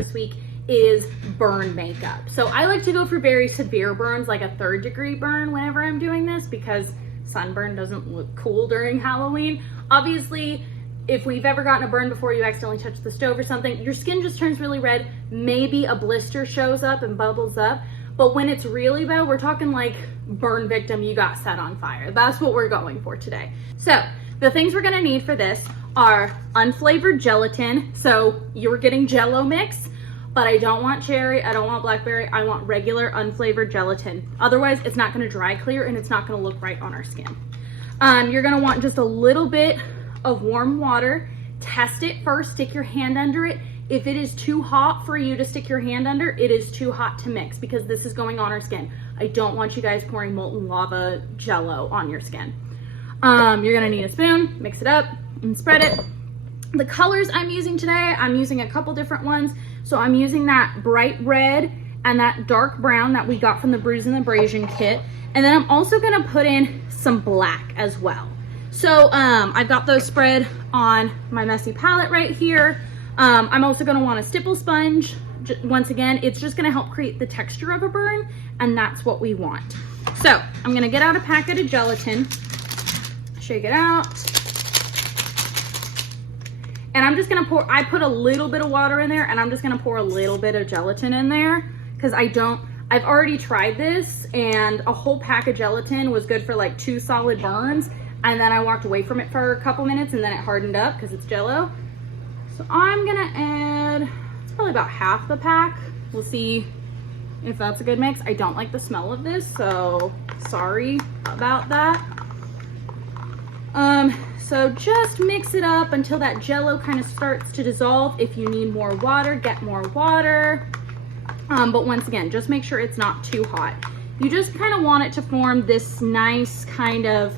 this week is burn makeup. So I like to go for very severe burns, like a 3rd degree burn whenever I'm doing this, because sunburn doesn't look cool during Halloween. Obviously, if we've ever gotten a burn before you accidentally touch the stove or something, your skin just turns really red. Maybe a blister shows up and bubbles up. But when it's really bad, we're talking like burn victim, you got set on fire. That's what we're going for today. So the things we're gonna need for this are unflavored gelatin. So you're getting Jell-O mix, but I don't want cherry, I don't want blackberry, I want regular unflavored gelatin. Otherwise, it's not gonna dry clear and it's not gonna look right on our skin. You're gonna want just a little bit of warm water. Test it first, stick your hand under it. If it is too hot for you to stick your hand under, it is too hot to mix, because this is going on our skin. I don't want you guys pouring molten lava Jell-O on your skin. You're gonna need a spoon, mix it up and spread it. The colors I'm using today, I'm using a couple different ones. So I'm using that bright red and that dark brown that we got from the Bruise and Abrasion kit. And then I'm also gonna put in some black as well. So I've got those spread on my messy palette right here. I'm also gonna want a stipple sponge. Once again, it's just gonna help create the texture of a burn, and that's what we want. So I'm gonna get out a packet of gelatin, shake it out. And I'm just gonna pour, I put a little bit of water in there, and I'm just gonna pour a little bit of gelatin in there, because I've already tried this, and a whole pack of gelatin was good for like 2 solid burns, and then I walked away from it for a couple minutes, and then it hardened up because it's Jell-O. So I'm gonna add, it's probably about half the pack. We'll see if that's a good mix. I don't like the smell of this, so sorry about that. So just mix it up until that Jell-O kind of starts to dissolve. If you need more water, get more water. But once again, just make sure it's not too hot. You just kind of want it to form this nice kind of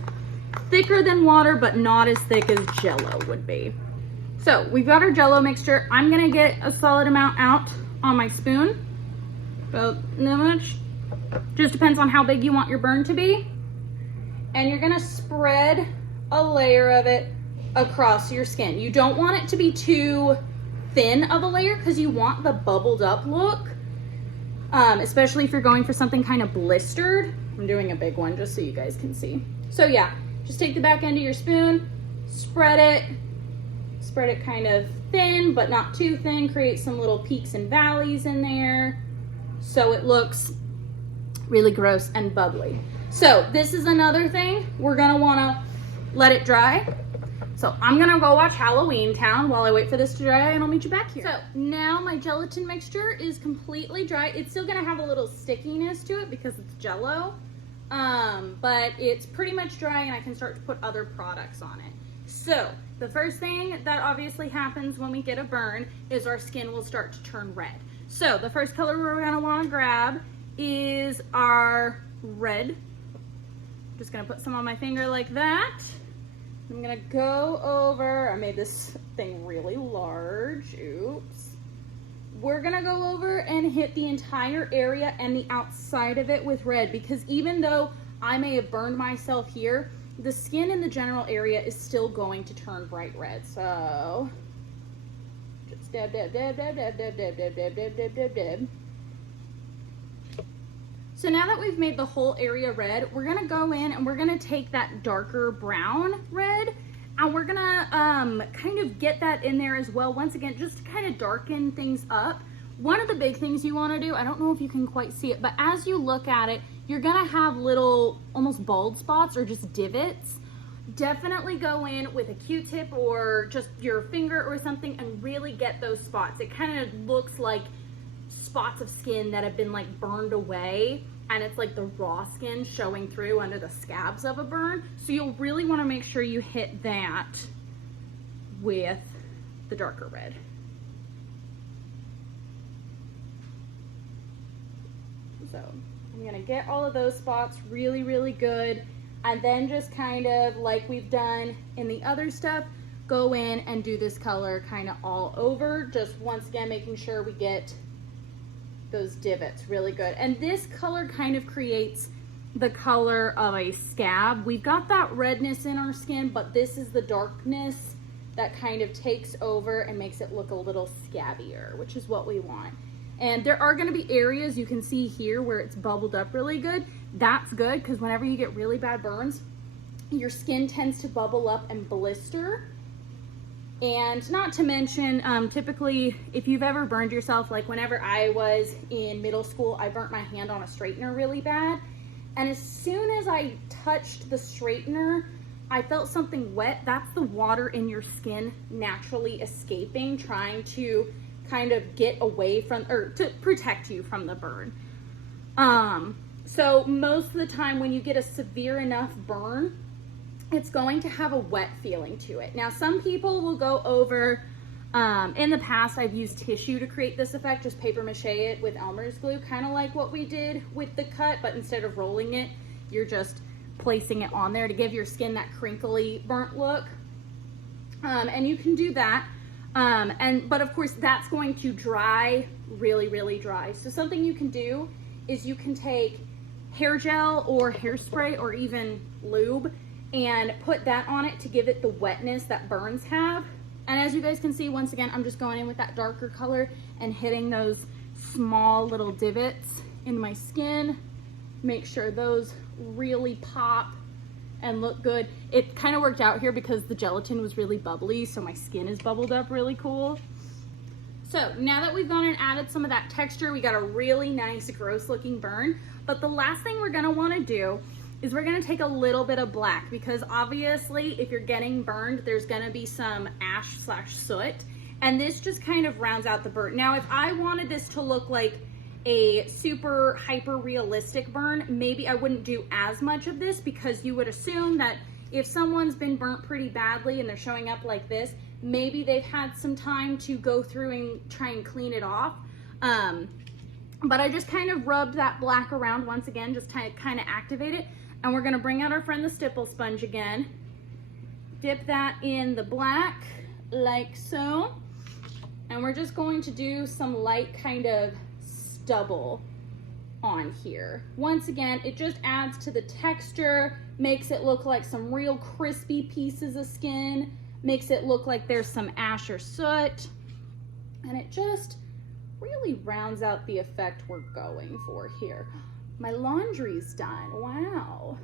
thicker than water, but not as thick as Jell-O would be. So we've got our Jell-O mixture. I'm gonna get a solid amount out on my spoon. About that much. Just depends on how big you want your burn to be. And you're gonna spread a layer of it across your skin. You don't want it to be too thin of a layer, because you want the bubbled up look, especially if you're going for something kind of blistered. I'm doing a big one just so you guys can see. So yeah, just take the back end of your spoon, spread it kind of thin, but not too thin. Create some little peaks and valleys in there so it looks really gross and bubbly. So this is another thing. We're gonna wanna let it dry. So I'm gonna go watch Halloween Town while I wait for this to dry, and I'll meet you back here. So now my gelatin mixture is completely dry. It's still gonna have a little stickiness to it because it's Jell-O, but it's pretty much dry, and I can start to put other products on it. So the first thing that obviously happens when we get a burn is our skin will start to turn red. So the first color we're gonna wanna grab is our red. I'm just gonna put some on my finger like that. I'm gonna go over, I made this thing really large, oops. We're gonna go over and hit the entire area and the outside of it with red, because even though I may have burned myself here, the skin in the general area is still going to turn bright red. So just dab, dab, dab, dab, dab, dab, dab, dab, dab, dab, dab, dab, dab. So now that we've made the whole area red, we're gonna go in and we're gonna take that darker brown red, and we're gonna kind of get that in there as well. Once again, just to kind of darken things up. One of the big things you wanna do, I don't know if you can quite see it, but as you look at it, you're gonna have little almost bald spots or just divots. Definitely go in with a Q-tip or just your finger or something and really get those spots. It kind of looks like spots of skin that have been like burned away, and it's like the raw skin showing through under the scabs of a burn. So you'll really want to make sure you hit that with the darker red. So I'm gonna get all of those spots really, really good, and then just kind of like we've done in the other stuff, go in and do this color kind of all over. Just once again, making sure we get those divots really good. And this color kind of creates the color of a scab. We've got that redness in our skin, but this is the darkness that kind of takes over and makes it look a little scabbier, which is what we want. And there are going to be areas you can see here where it's bubbled up really good. That's good, because whenever you get really bad burns, your skin tends to bubble up and blister. And not to mention, typically, if you've ever burned yourself, like whenever I was in middle school, I burnt my hand on a straightener really bad. And as soon as I touched the straightener, I felt something wet. That's the water in your skin naturally escaping, trying to kind of get away from, or to protect you from the burn. So most of the time when you get a severe enough burn, it's going to have a wet feeling to it. Now, some people will go over, in the past, I've used tissue to create this effect, just paper mache it with Elmer's glue, kind of like what we did with the cut, but instead of rolling it, you're just placing it on there to give your skin that crinkly, burnt look. And you can do that. But of course, that's going to dry really, really dry. So something you can do is you can take hair gel or hairspray or even lube and put that on it to give it the wetness that burns have. And as you guys can see, once again, I'm just going in with that darker color and hitting those small little divots in my skin. Make sure those really pop and look good. It kind of worked out here because the gelatin was really bubbly, so my skin is bubbled up really cool. So now that we've gone and added some of that texture, we got a really nice gross looking burn. But the last thing we're gonna wanna do is we're gonna take a little bit of black, because obviously if you're getting burned, there's gonna be some ash/soot, and this just kind of rounds out the burn. Now, if I wanted this to look like a super hyper realistic burn, maybe I wouldn't do as much of this, because you would assume that if someone's been burnt pretty badly and they're showing up like this, maybe they've had some time to go through and try and clean it off. But I just kind of rubbed that black around once again, just to kind of activate it. And we're gonna bring out our friend the stipple sponge again. Dip that in the black, like so. And we're just going to do some light kind of stubble on here. Once again, it just adds to the texture, makes it look like some real crispy pieces of skin, makes it look like there's some ash or soot, and it just really rounds out the effect we're going for here. My laundry's done. Wow.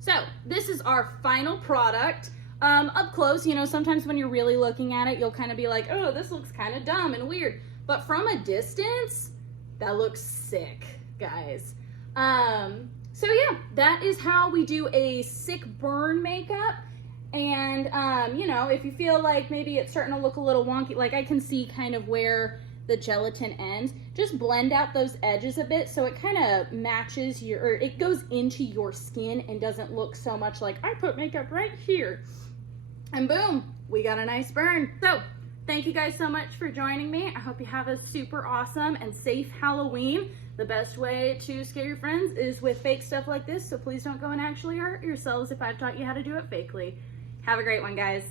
So this is our final product. Up close, you know, sometimes when you're really looking at it, you'll kind of be like, oh, this looks kind of dumb and weird. But from a distance, that looks sick, guys. So yeah, that is how we do a sick burn makeup. And, you know, if you feel like maybe it's starting to look a little wonky, like I can see kind of where the gelatin ends, just blend out those edges a bit so it kind of matches your, or it goes into your skin and doesn't look so much like I put makeup right here. And boom, we got a nice burn. So thank you guys so much for joining me. I hope you have a super awesome and safe Halloween. The best way to scare your friends is with fake stuff like this, so please don't go and actually hurt yourselves if I've taught you how to do it fakely. Have a great one, guys.